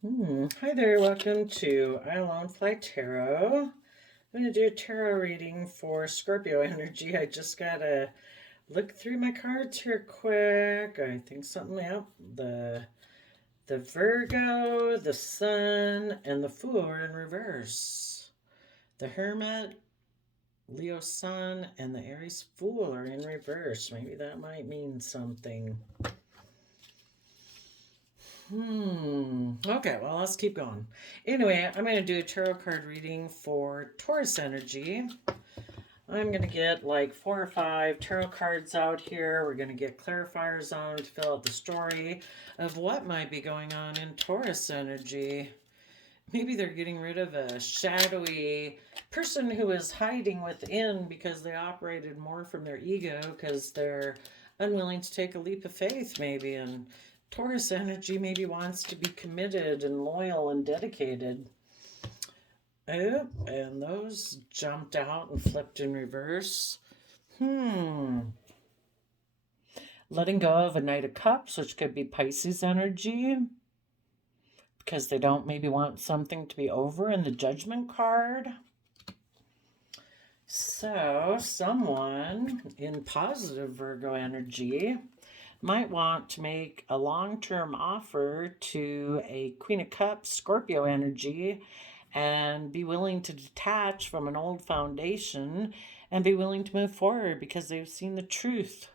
Hi there, welcome to I Alone Fly Tarot. I'm going to do a tarot reading for Scorpio energy. I just got to look through my cards here quick. I think something, the Virgo, the Sun, and the Fool are in reverse. The Hermit, Leo Sun, and the Aries Fool are in reverse. Maybe that might mean something. Okay, well, let's keep going. Anyway, I'm going to do a tarot card reading for Taurus energy. I'm going to get like 4 or 5 tarot cards out here. We're going to get clarifiers on to fill out the story of what might be going on in Taurus energy. Maybe they're getting rid of a shadowy person who is hiding within because they operated more from their ego because they're unwilling to take a leap of faith, maybe. And Taurus energy maybe wants to be committed and loyal and dedicated. Oh, and those jumped out and flipped in reverse. Letting go of a Knight of Cups, which could be Pisces energy, because they don't maybe want something to be over in the Judgment card. So, someone in positive Virgo energy might want to make a long-term offer to a Queen of Cups Scorpio energy and be willing to detach from an old foundation and be willing to move forward because they've seen the truth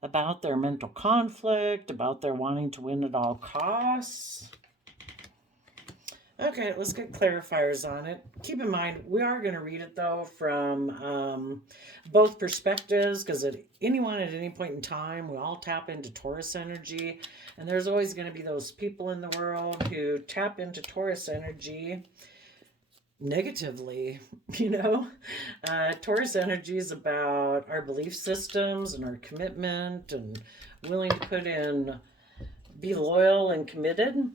about their mental conflict, about their wanting to win at all costs. Okay, let's get clarifiers on it. Keep in mind, we are going to read it though from both perspectives because at anyone at any point in time, we all tap into Taurus energy, and there's always going to be those people in the world who tap into Taurus energy negatively. Taurus energy is about our belief systems and our commitment and willing to put in, be loyal and committed.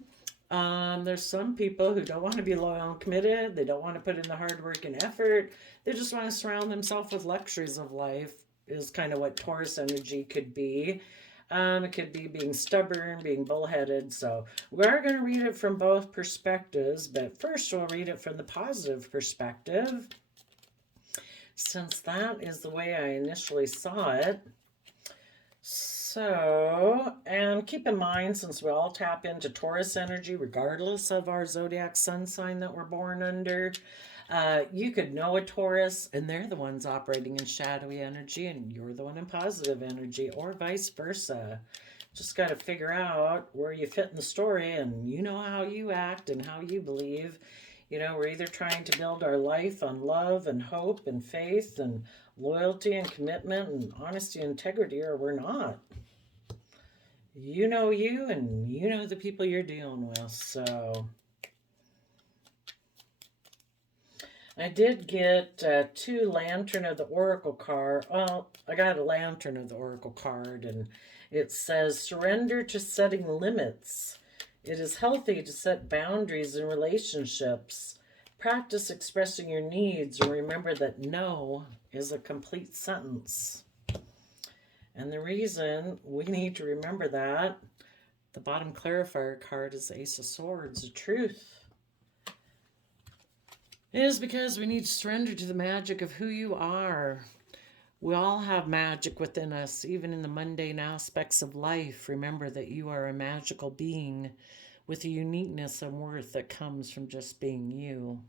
There's some people who don't want to be loyal and committed. They don't want to put in the hard work and effort. They just want to surround themselves with luxuries of life, is kind of what Taurus energy could be. It could be being stubborn, being bullheaded. So we are going to read it from both perspectives, but first we'll read it from the positive perspective, since that is the way I initially saw it. So, and keep in mind, since we all tap into Taurus energy, regardless of our zodiac sun sign that we're born under, you could know a Taurus and they're the ones operating in shadowy energy and you're the one in positive energy, or vice versa. Just got to figure out where you fit in the story, and you know how you act and how you believe. We're either trying to build our life on love and hope and faith and loyalty and commitment and honesty and integrity, or we're not. You know you, and you know the people you're dealing with. So I did get 2 Lantern of the Oracle card. Well, I got a Lantern of the Oracle card, and it says, surrender to setting limits. It is healthy to set boundaries in relationships. Practice expressing your needs, and remember that no is a complete sentence. And the reason we need to remember that, the bottom clarifier card is the Ace of Swords, the truth. It is because we need to surrender to the magic of who you are. We all have magic within us, even in the mundane aspects of life. Remember that you are a magical being with a uniqueness and worth that comes from just being you.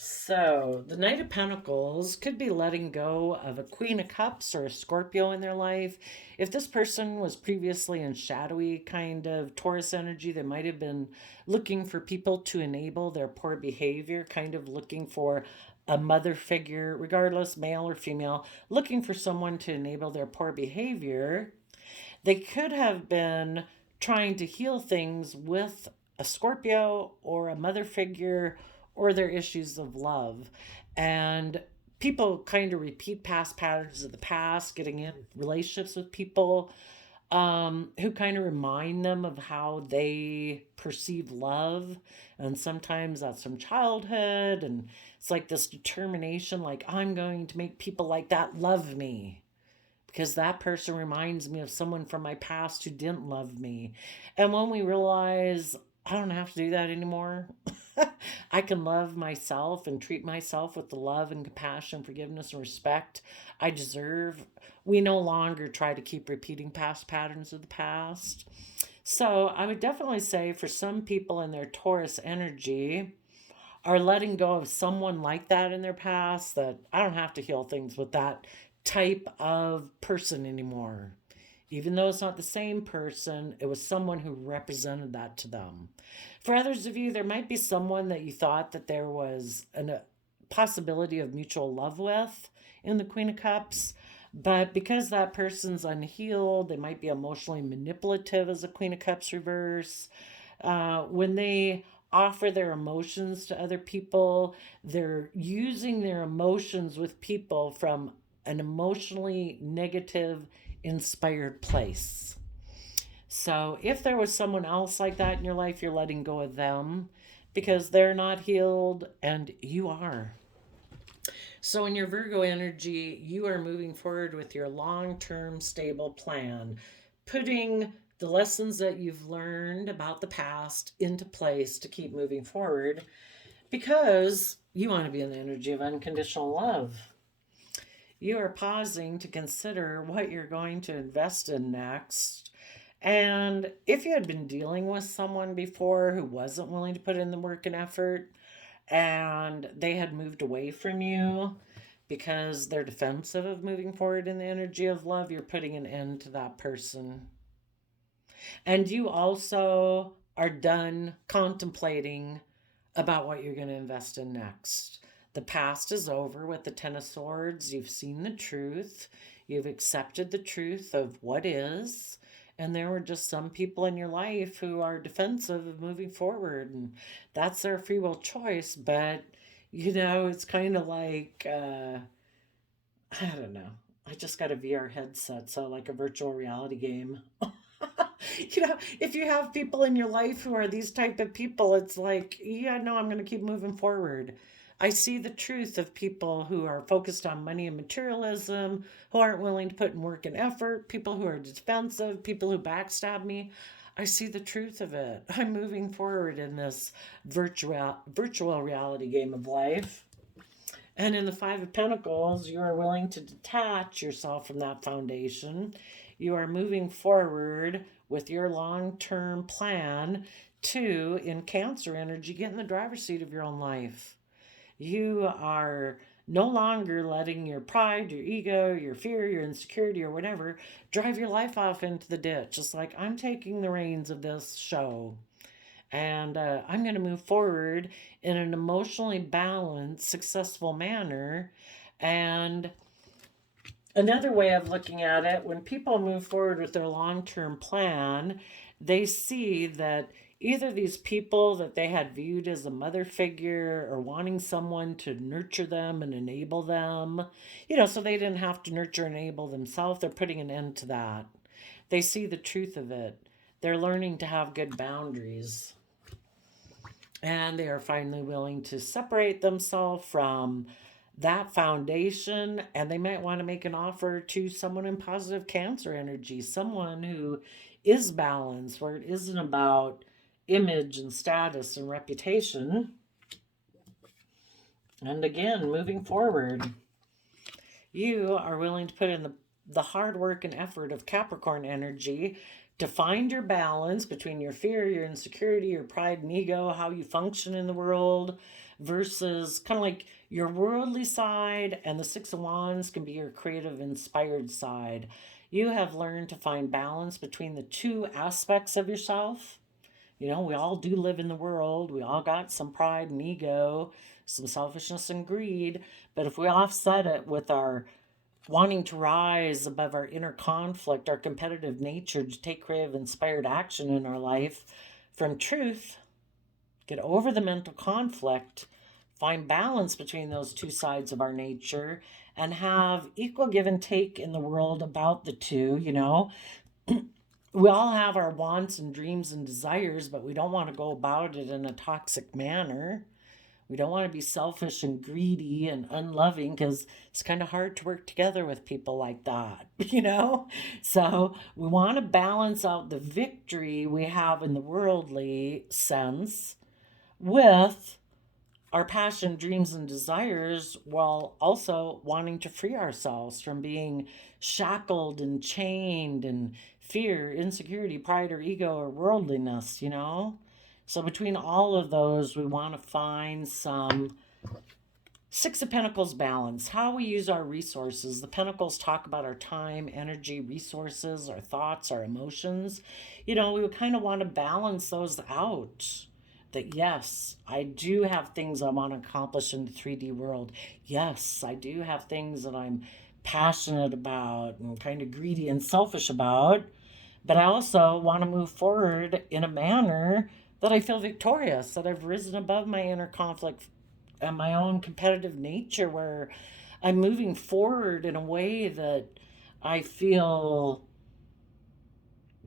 So, the Knight of Pentacles could be letting go of a Queen of Cups or a Scorpio in their life. If this person was previously in shadowy kind of Taurus energy, they might have been looking for people to enable their poor behavior, kind of looking for a mother figure, regardless, male or female, looking for someone to enable their poor behavior. They could have been trying to heal things with a Scorpio or a mother figure or their issues of love. And people kind of repeat past patterns of the past, getting in relationships with people who kind of remind them of how they perceive love. And sometimes that's from childhood. And it's like this determination, like, I'm going to make people like that love me because that person reminds me of someone from my past who didn't love me. And when we realize I don't have to do that anymore, I can love myself and treat myself with the love and compassion, forgiveness, and respect I deserve. We no longer try to keep repeating past patterns of the past. So I would definitely say for some people in their Taurus energy, are letting go of someone like that in their past, that I don't have to heal things with that type of person anymore. Even though it's not the same person, it was someone who represented that to them. For others of you, there might be someone that you thought that there was a possibility of mutual love with in the Queen of Cups. But because that person's unhealed, they might be emotionally manipulative as a Queen of Cups reverse. When they offer their emotions to other people, they're using their emotions with people from an emotionally negative, inspired place. So if there was someone else like that in your life, you're letting go of them because they're not healed and you are. So in your Virgo energy, you are moving forward with your long-term stable plan, putting the lessons that you've learned about the past into place to keep moving forward because you want to be in the energy of unconditional love. You are pausing to consider what you're going to invest in next. And if you had been dealing with someone before who wasn't willing to put in the work and effort, and they had moved away from you because they're defensive of moving forward in the energy of love, you're putting an end to that person. And you also are done contemplating about what you're going to invest in next. The past is over with the Ten of Swords. You've seen the truth. You've accepted the truth of what is. And there were just some people in your life who are defensive of moving forward. And that's their free will choice. But, it's kind of like, I don't know. I just got a VR headset, so like a virtual reality game. If you have people in your life who are these type of people, it's like, yeah, no, I'm going to keep moving forward. I see the truth of people who are focused on money and materialism, who aren't willing to put in work and effort, people who are defensive, people who backstab me. I see the truth of it. I'm moving forward in this virtual reality game of life. And in the Five of Pentacles, you are willing to detach yourself from that foundation. You are moving forward with your long-term plan to, in Cancer energy, get in the driver's seat of your own life. You are no longer letting your pride, your ego, your fear, your insecurity, or whatever drive your life off into the ditch. It's like, I'm taking the reins of this show. And I'm going to move forward in an emotionally balanced, successful manner. And another way of looking at it, when people move forward with their long-term plan, they see that either these people that they had viewed as a mother figure or wanting someone to nurture them and enable them, so they didn't have to nurture and enable themselves, they're putting an end to that. They see the truth of it. They're learning to have good boundaries. And they are finally willing to separate themselves from that foundation, and they might want to make an offer to someone in positive Cancer energy, someone who is balanced, where it isn't about image and status and reputation. And again, moving forward, you are willing to put in the hard work and effort of Capricorn energy to find your balance between your fear, your insecurity, your pride and ego, how you function in the world, versus kind of like your worldly side, and the Six of Wands can be your creative, inspired side. You have learned to find balance between the two aspects of yourself. We all do live in the world. We all got some pride and ego, some selfishness and greed. But if we offset it with our wanting to rise above our inner conflict, our competitive nature, to take creative, inspired action in our life from truth, get over the mental conflict, find balance between those two sides of our nature, and have equal give and take in the world about the two. We all have our wants and dreams and desires, but we don't want to go about it in a toxic manner. We don't want to be selfish and greedy and unloving because it's kind of hard to work together with people like that, you know? So we want to balance out the victory we have in the worldly sense with our passion, dreams, and desires while also wanting to free ourselves from being shackled and chained and fear, insecurity, pride, or ego, or worldliness, you know? So, between all of those, we want to find some Six of Pentacles balance, how we use our resources. The Pentacles talk about our time, energy, resources, our thoughts, our emotions. You know, we would kind of want to balance those out. That yes, I do have things I want to accomplish in the 3D world. Yes, I do have things that I'm passionate about and kind of greedy and selfish about. But I also want to move forward in a manner that I feel victorious, that I've risen above my inner conflict and my own competitive nature, where I'm moving forward in a way that I feel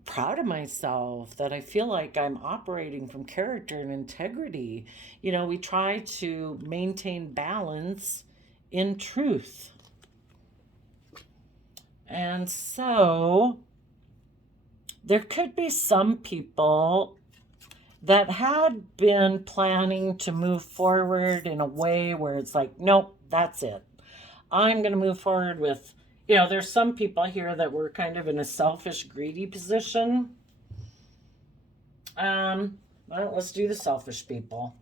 proud of myself, that I feel like I'm operating from character and integrity. You know, we try to maintain balance in truth. And so there could be some people that had been planning to move forward in a way where it's like, nope, that's it. I'm going to move forward with, you know, there's some people here that were kind of in a selfish, greedy position. Well, let's do the selfish people.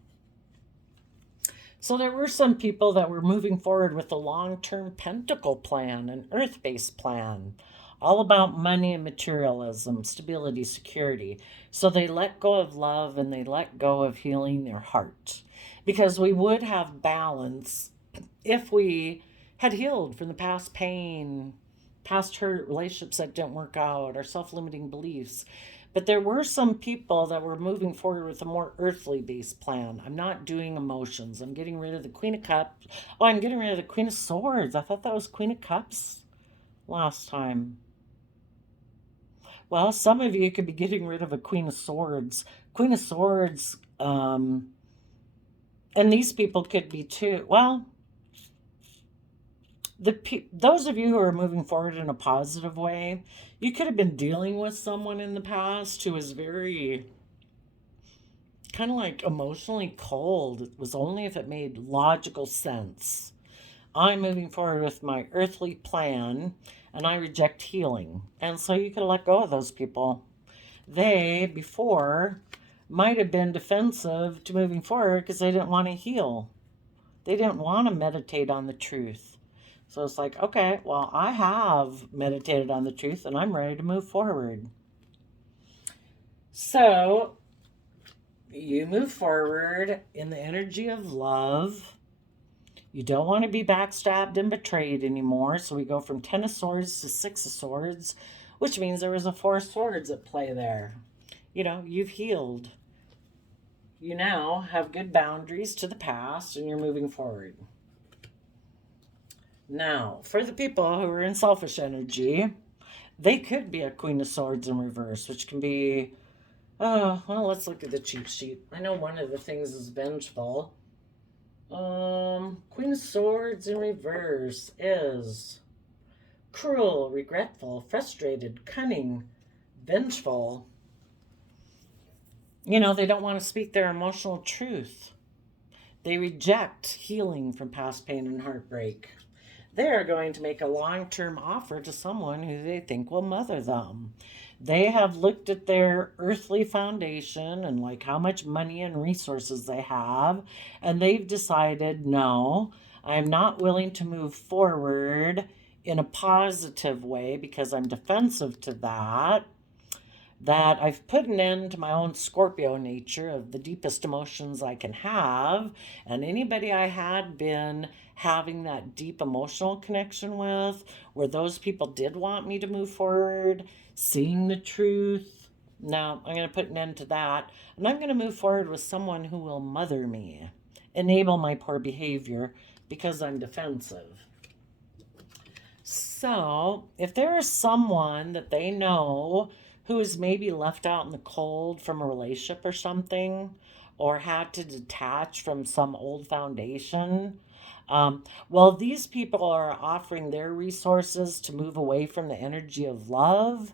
So there were some people that were moving forward with a long-term pentacle plan, an earth-based plan, all about money and materialism, stability, security. So they let go of love and they let go of healing their heart. Because we would have balance if we had healed from the past pain, past hurt, relationships that didn't work out, our self-limiting beliefs. But there were some people that were moving forward with a more earthly based plan. I'm not doing emotions. I'm getting rid of the Queen of Cups. Oh, I'm getting rid of the Queen of Swords. I thought that was Queen of Cups last time. Well, some of you could be getting rid of a Queen of Swords. Queen of Swords, and these people could be too. Well, those of you who are moving forward in a positive way, you could have been dealing with someone in the past who was very kind of like emotionally cold. It was only if it made logical sense. I'm moving forward with my earthly plan and I reject healing. And so you can let go of those people. They, before, might have been defensive to moving forward because they didn't want to heal. They didn't want to meditate on the truth. So it's like, okay, well, I have meditated on the truth and I'm ready to move forward. So you move forward in the energy of love. You don't want to be backstabbed and betrayed anymore. So we go from 10 of Swords to 6 of Swords, which means there was a 4 of Swords at play there. You know, you've healed. You now have good boundaries to the past and you're moving forward. Now, for the people who are in selfish energy, they could be a Queen of Swords in reverse, which can be, oh, well, let's look at the cheat sheet. I know one of the things is vengeful. Queen of Swords in reverse is cruel, regretful, frustrated, cunning, vengeful. You know, they don't want to speak their emotional truth. They reject healing from past pain and heartbreak. They're going to make a long-term offer to someone who they think will mother them. They have looked at their earthly foundation and like how much money and resources they have, and they've decided, no, I'm not willing to move forward in a positive way because I'm defensive to that I've put an end to my own Scorpio nature of the deepest emotions I can have. And anybody I had been having that deep emotional connection with, where those people did want me to move forward, seeing the truth, no, I'm going to put an end to that. And I'm going to move forward with someone who will mother me, enable my poor behavior because I'm defensive. So if there is someone that they know who is maybe left out in the cold from a relationship or something, or had to detach from some old foundation. Well, these people are offering their resources to move away from the energy of love.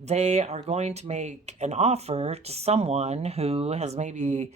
They are going to make an offer to someone who has maybe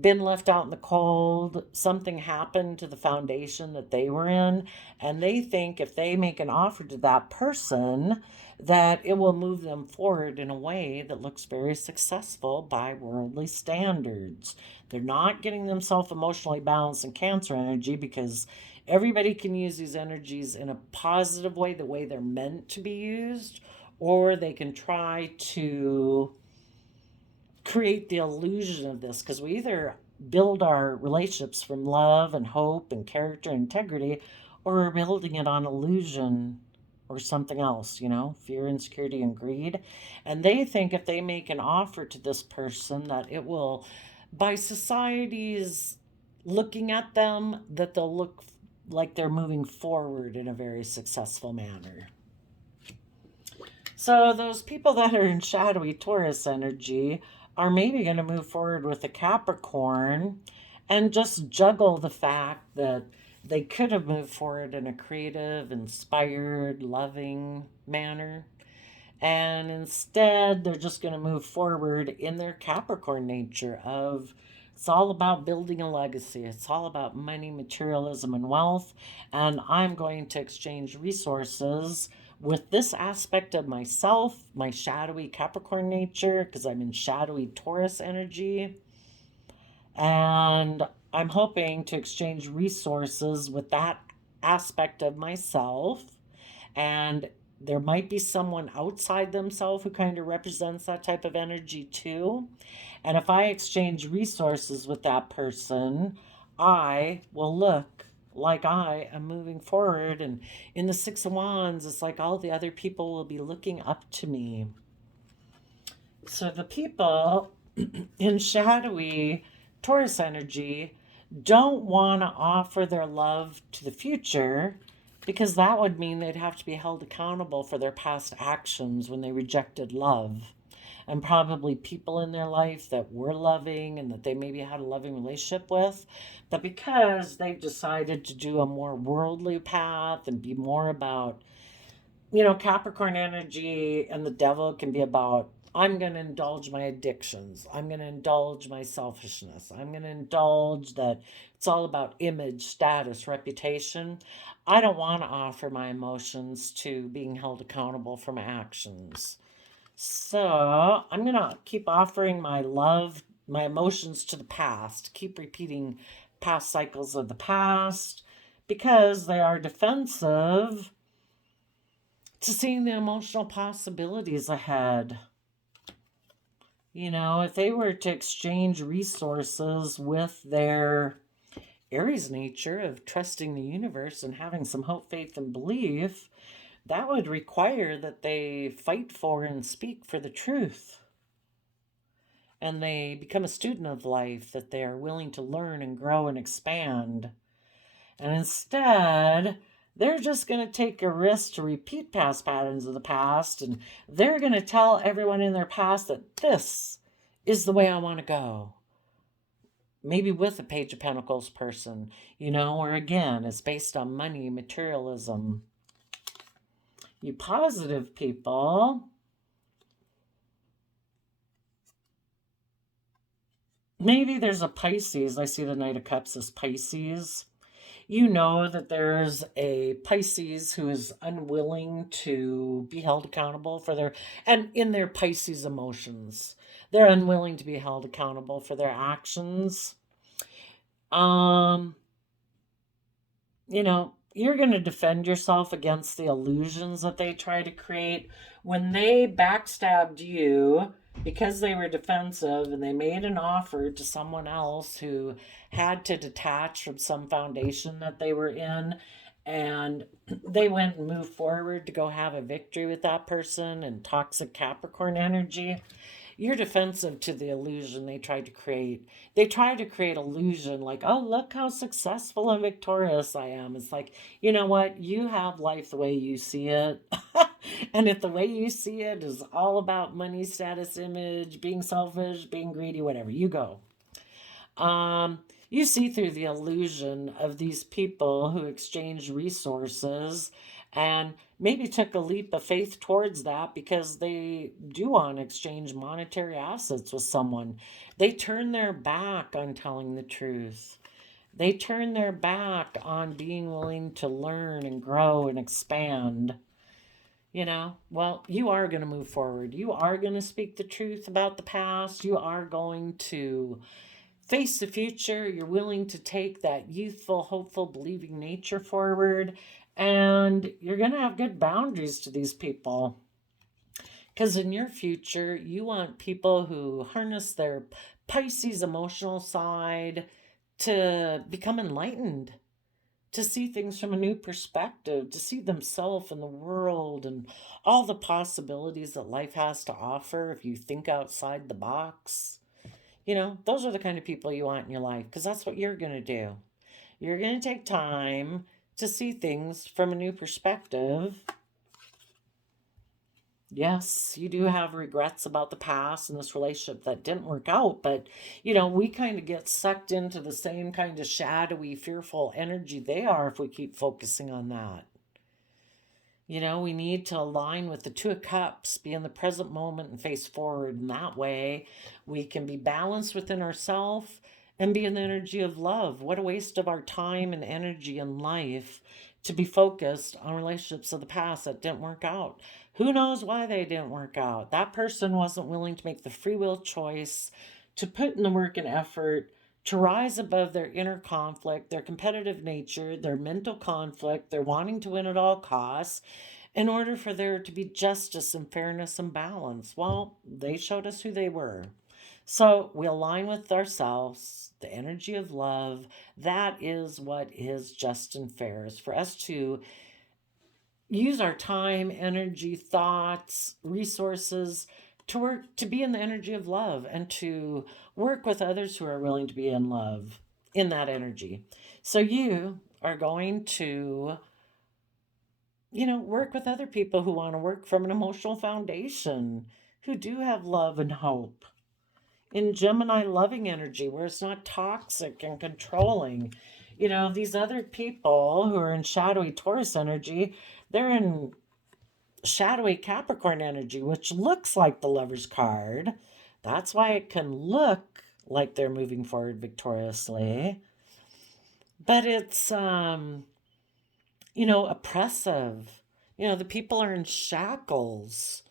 been left out in the cold, something happened to the foundation that they were in, and they think if they make an offer to that person, that it will move them forward in a way that looks very successful by worldly standards. They're not getting themselves emotionally balanced in Cancer energy, because everybody can use these energies in a positive way, the way they're meant to be used, or they can try to create the illusion of this, because we either build our relationships from love and hope and character and integrity, or we're building it on illusion or something else, fear, insecurity, and greed. And they think if they make an offer to this person, that it will, by society's looking at them, that they'll look like they're moving forward in a very successful manner. So those people that are in shadowy Taurus energy are maybe going to move forward with a Capricorn and just juggle the fact that they could have moved forward in a creative, inspired, loving manner. And instead, they're just going to move forward in their Capricorn nature of it's all about building a legacy. It's all about money, materialism, and wealth. And I'm going to exchange resources with this aspect of myself, my shadowy Capricorn nature, because I'm in shadowy Taurus energy. And I'm hoping to exchange resources with that aspect of myself. And there might be someone outside themselves who kind of represents that type of energy too. And if I exchange resources with that person, I will look like I am moving forward. And in the Six of Wands, it's like all the other people will be looking up to me. So the people in shadowy Taurus energy don't want to offer their love to the future, because that would mean they'd have to be held accountable for their past actions when they rejected love. And probably people in their life that were loving and that they maybe had a loving relationship with. But because they've decided to do a more worldly path and be more about, Capricorn energy and the devil can be about, I'm going to indulge my addictions. I'm going to indulge my selfishness. I'm going to indulge that it's all about image, status, reputation. I don't want to offer my emotions to being held accountable for my actions. So I'm going to keep offering my love, my emotions to the past, keep repeating past cycles of the past, because they are defensive to seeing the emotional possibilities ahead. If they were to exchange resources with their Aries nature of trusting the universe and having some hope, faith, and belief, that would require that they fight for and speak for the truth. And they become a student of life, that they are willing to learn and grow and expand. And instead, they're just going to take a risk to repeat past patterns of the past, and they're going to tell everyone in their past that this is the way I want to go. Maybe with a Page of Pentacles person, or again, it's based on money, materialism. You positive people, maybe there's a Pisces. I see the Knight of Cups as Pisces. You know that there's a Pisces who is unwilling to be held accountable for and in their Pisces emotions, they're unwilling to be held accountable for their actions. You're going to defend yourself against the illusions that they try to create. When they backstabbed you because they were defensive and they made an offer to someone else who had to detach from some foundation that they were in, and they went and moved forward to go have a victory with that person in toxic Capricorn energy, you're defensive to the illusion they tried to create. They tried to create illusion like, oh, look how successful and victorious I am. It's like, you know what? You have life the way you see it. And if the way you see it is all about money, status, image, being selfish, being greedy, whatever, you go. Um, you see through the illusion of these people who exchange resources and maybe took a leap of faith towards that because they do want to exchange monetary assets with someone. They turn their back on telling the truth. They turn their back on being willing to learn and grow and expand. Well, you are going to move forward. You are going to speak the truth about the past. You are going to face the future. You're willing to take that youthful, hopeful, believing nature forward. And you're going to have good boundaries to these people. Because in your future, you want people who harness their Pisces emotional side to become enlightened, to see things from a new perspective, to see themselves and the world and all the possibilities that life has to offer if you think outside the box. Those are the kind of people you want in your life because that's what you're going to do. You're going to take time to see things from a new perspective. Yes, you do have regrets about the past and this relationship that didn't work out, but we kind of get sucked into the same kind of shadowy, fearful energy they are if we keep focusing on that. We need to align with the Two of Cups, be in the present moment and face forward. And that way we can be balanced within ourselves and be in the energy of love. What a waste of our time and energy in life to be focused on relationships of the past that didn't work out. Who knows why they didn't work out? That person wasn't willing to make the free will choice to put in the work and effort to rise above their inner conflict, their competitive nature, their mental conflict, their wanting to win at all costs, in order for there to be justice and fairness and balance. Well, they showed us who they were. So we align with ourselves, the energy of love. That is what is just and fair, is for us to use our time, energy, thoughts, resources to work, to be in the energy of love and to work with others who are willing to be in love in that energy. So you are going to, work with other people who want to work from an emotional foundation, who do have love and hope. In Gemini loving energy, where it's not toxic and controlling. These other people who are in shadowy Taurus energy, they're in shadowy Capricorn energy, which looks like the Lover's card. That's why it can look like they're moving forward victoriously. But it's, oppressive. The people are in shackles.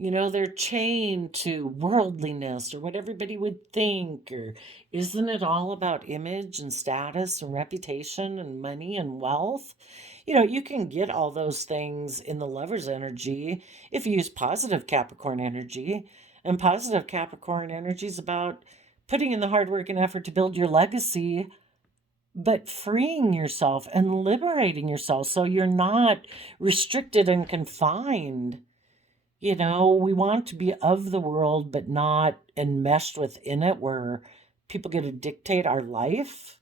They're chained to worldliness or what everybody would think. Or isn't it all about image and status and reputation and money and wealth? You can get all those things in the Lover's energy if you use positive Capricorn energy. And positive Capricorn energy is about putting in the hard work and effort to build your legacy, but freeing yourself and liberating yourself so you're not restricted and confined. We want to be of the world, but not enmeshed within it where people get to dictate our life.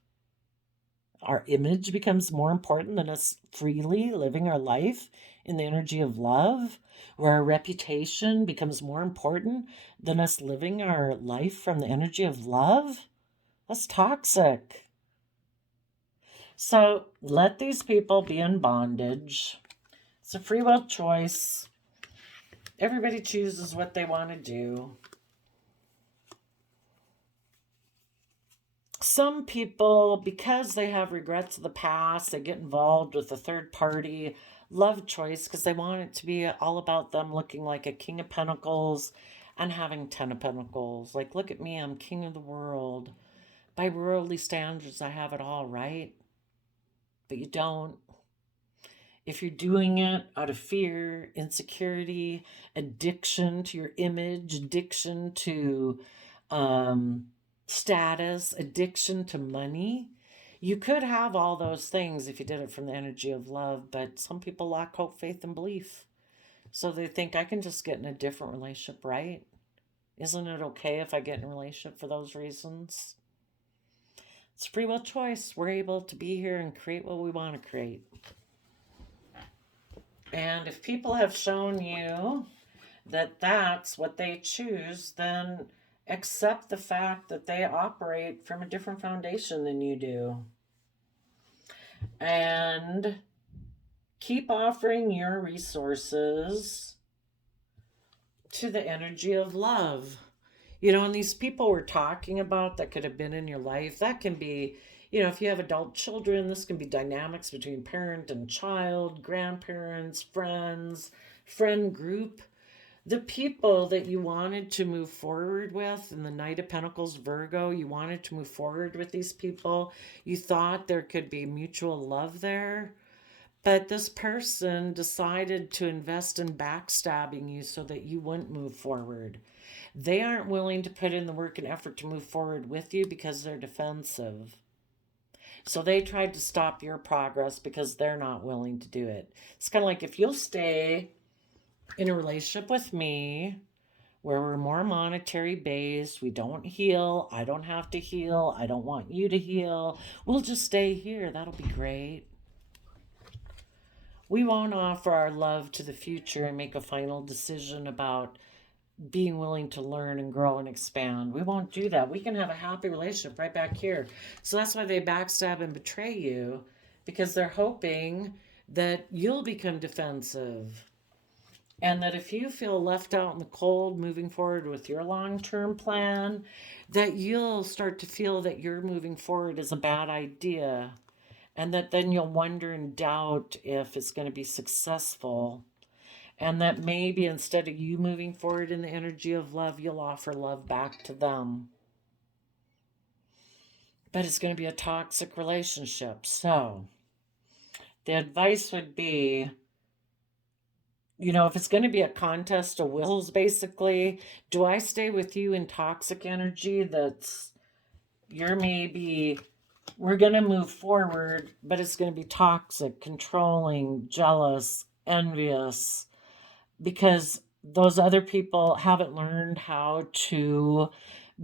Our image becomes more important than us freely living our life in the energy of love, where our reputation becomes more important than us living our life from the energy of love. That's toxic. So let these people be in bondage. It's a free will choice. Everybody chooses what they want to do. Some people, because they have regrets of the past, they get involved with a third party love choice because they want it to be all about them looking like a King of Pentacles and having 10 of Pentacles. Like, look at me, I'm king of the world. By worldly standards, I have it all, right? But you don't. If you're doing it out of fear, insecurity, addiction to your image, addiction to status, addiction to money, you could have all those things if you did it from the energy of love, but some people lack hope, faith, and belief. So they think I can just get in a different relationship, right? Isn't it okay if I get in a relationship for those reasons? It's free will choice. We're able to be here and create what we want to create. And if people have shown you that that's what they choose, then accept the fact that they operate from a different foundation than you do. And keep offering your resources to the energy of love. And these people we're talking about that could have been in your life, that can be, if you have adult children, this can be dynamics between parent and child, grandparents, friends, friend group. The people that you wanted to move forward with in the Knight of Pentacles, Virgo, you wanted to move forward with these people. You thought there could be mutual love there. But this person decided to invest in backstabbing you so that you wouldn't move forward. They aren't willing to put in the work and effort to move forward with you because they're defensive. So they tried to stop your progress because they're not willing to do it. It's kind of like if you'll stay in a relationship with me where we're more monetary based, we don't heal, I don't have to heal, I don't want you to heal, we'll just stay here, that'll be great. We won't offer our love to the future and make a final decision about being willing to learn and grow and expand. We won't do that. We can have a happy relationship right back here. So that's why they backstab and betray you, because they're hoping that you'll become defensive. And that if you feel left out in the cold moving forward with your long-term plan, that you'll start to feel that you're moving forward is a bad idea. And that then you'll wonder and doubt if it's going to be successful. And that maybe instead of you moving forward in the energy of love, you'll offer love back to them. But it's going to be a toxic relationship. So the advice would be, if it's going to be a contest of wills, basically, do I stay with you in toxic energy that's, we're going to move forward, but it's going to be toxic, controlling, jealous, envious, because those other people haven't learned how to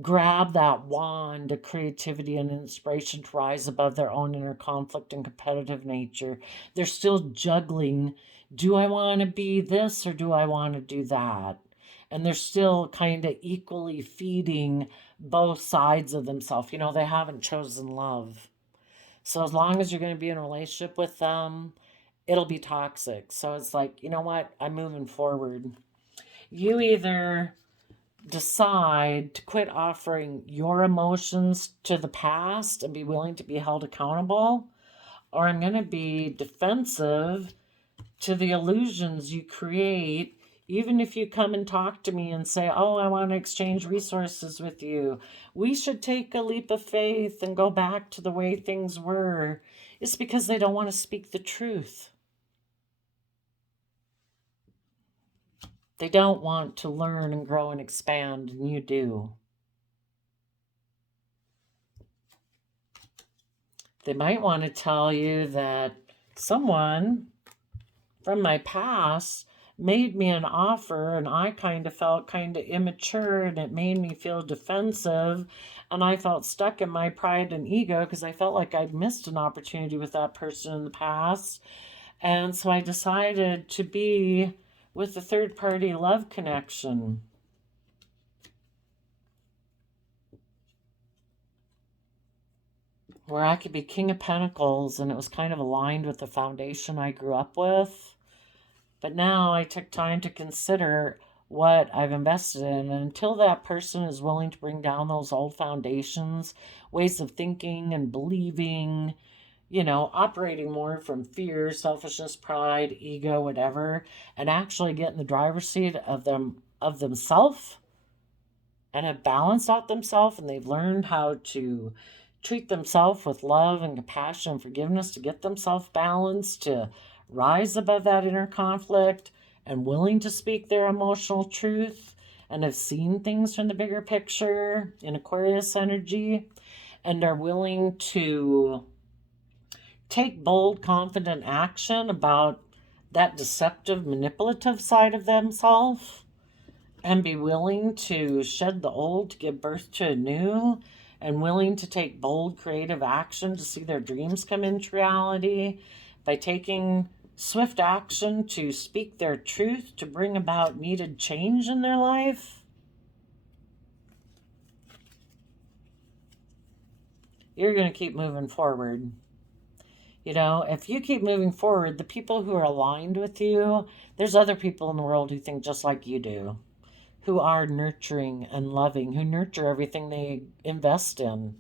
grab that wand of creativity and inspiration to rise above their own inner conflict and competitive nature. They're still juggling. Do I want to be this or do I want to do that? And they're still kind of equally feeding both sides of themselves. They haven't chosen love. So as long as you're going to be in a relationship with them, it'll be toxic. So it's like, you know what? I'm moving forward. You either decide to quit offering your emotions to the past and be willing to be held accountable, or I'm going to be defensive to the illusions you create. Even if you come and talk to me and say, oh, I want to exchange resources with you, we should take a leap of faith and go back to the way things were, it's because they don't want to speak the truth. They don't want to learn and grow and expand, and you do. They might want to tell you that someone from my past made me an offer and I kind of felt kind of immature and it made me feel defensive and I felt stuck in my pride and ego because I felt like I'd missed an opportunity with that person in the past. And so I decided to be with a third-party love connection. Where I could be King of Pentacles and it was kind of aligned with the foundation I grew up with. But now I took time to consider what I've invested in. And until that person is willing to bring down those old foundations, ways of thinking and believing, operating more from fear, selfishness, pride, ego, whatever, and actually get in the driver's seat of themselves and have balanced out themselves and they've learned how to treat themselves with love and compassion and forgiveness to get themselves balanced, to rise above that inner conflict and willing to speak their emotional truth and have seen things from the bigger picture in Aquarius energy and are willing to take bold, confident action about that deceptive, manipulative side of themselves, and be willing to shed the old to give birth to a new, and willing to take bold creative action to see their dreams come into reality by taking swift action to speak their truth to bring about needed change in their life, you're going to keep moving forward. You know, if you keep moving forward, the people who are aligned with you, there's other people in the world who think just like you do, who are nurturing and loving, who nurture everything they invest in.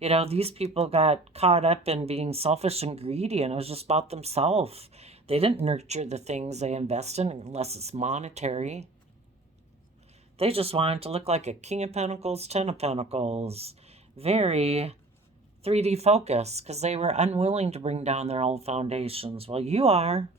You know, these people got caught up in being selfish and greedy, and it was just about themselves. They didn't nurture the things they invest in unless it's monetary. They just wanted to look like a King of Pentacles, Ten of Pentacles. Very 3D focus, because they were unwilling to bring down their old foundations. Well, you are.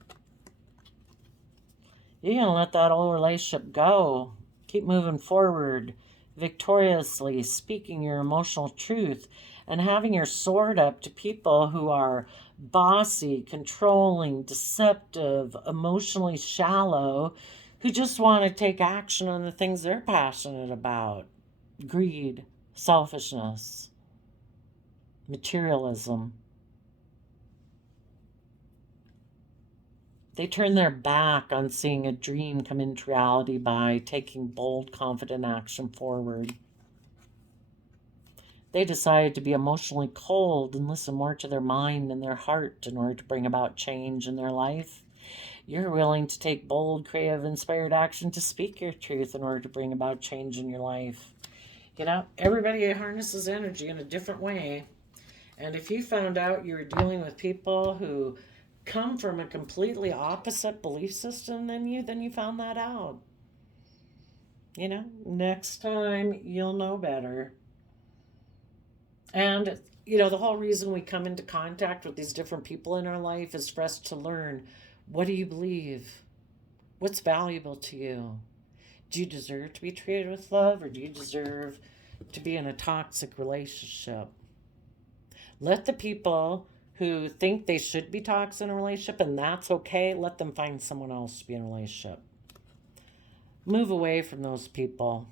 You're going to let that old relationship go. Keep moving forward, victoriously speaking your emotional truth and having your sword up to people who are bossy, controlling, deceptive, emotionally shallow, who just want to take action on the things they're passionate about. Greed, selfishness, materialism. They turn their back on seeing a dream come into reality by taking bold, confident action forward. They decided to be emotionally cold and listen more to their mind and their heart in order to bring about change in their life. You're willing to take bold, creative, inspired action to speak your truth in order to bring about change in your life. You know, everybody harnesses energy in a different way. And if you found out you were dealing with people who come from a completely opposite belief system than you, then you found that out. You know, next time you'll know better. And, you know, the whole reason we come into contact with these different people in our life is for us to learn, what do you believe? What's valuable to you? Do you deserve to be treated with love, or do you deserve to be in a toxic relationship? Let the people who think they should be toxic in a relationship, and that's okay, let them find someone else to be in a relationship. Move away from those people.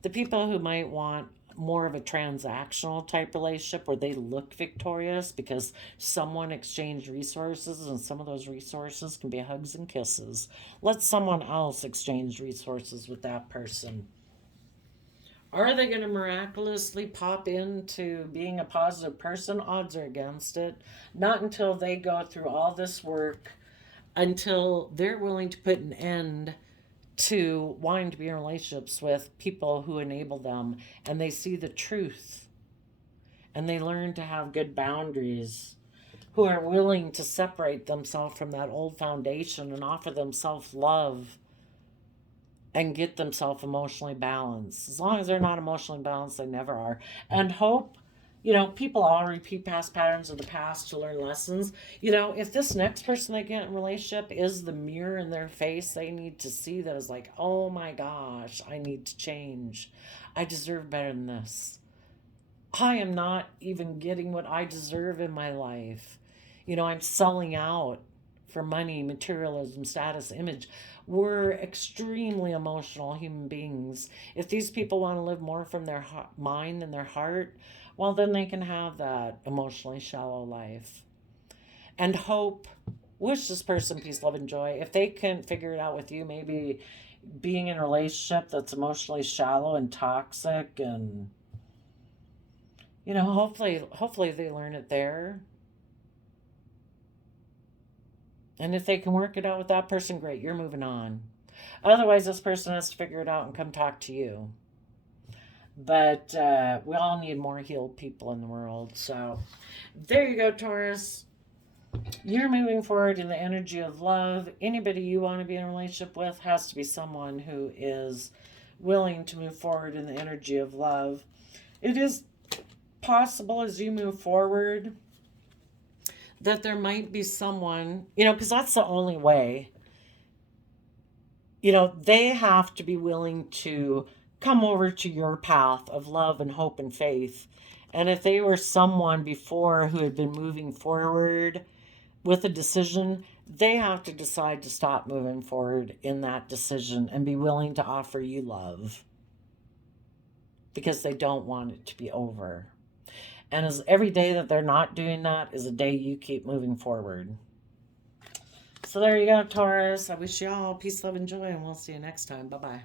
The people who might want more of a transactional type relationship where they look victorious because someone exchanged resources, and some of those resources can be hugs and kisses. Let someone else exchange resources with that person. Are they going to miraculously pop into being a positive person? Odds are against it. Not until they go through all this work, until they're willing to put an end to wanting to be in relationships with people who enable them, and they see the truth and they learn to have good boundaries, who are willing to separate themselves from that old foundation and offer themselves love and get themselves emotionally balanced. As long as they're not emotionally balanced, they never are. And hope, you know, people all repeat past patterns of the past to learn lessons. You know, if this next person they get in a relationship is the mirror in their face, they need to see that as like, oh my gosh, I need to change. I deserve better than this. I am not even getting what I deserve in my life. You know, I'm selling out for money, materialism, status, image. We're extremely emotional human beings. If these people want to live more from their mind and their heart, well, then they can have that emotionally shallow life. And hope, wish this person peace, love, and joy. If they can't figure it out with you, maybe being in a relationship that's emotionally shallow and toxic, and, you know, hopefully they learn it there. And if they can work it out with that person, great, you're moving on. Otherwise, this person has to figure it out and come talk to you. But we all need more healed people in the world. So there you go, Taurus. You're moving forward in the energy of love. Anybody you want to be in a relationship with has to be someone who is willing to move forward in the energy of love. It is possible as you move forward that there might be someone, you know, because that's the only way. You know, they have to be willing to come over to your path of love and hope and faith. And if they were someone before who had been moving forward with a decision, they have to decide to stop moving forward in that decision and be willing to offer you love because they don't want it to be over. And as every day that they're not doing that is a day you keep moving forward. So there you go, Taurus. I wish you all peace, love, and joy, and we'll see you next time. Bye bye.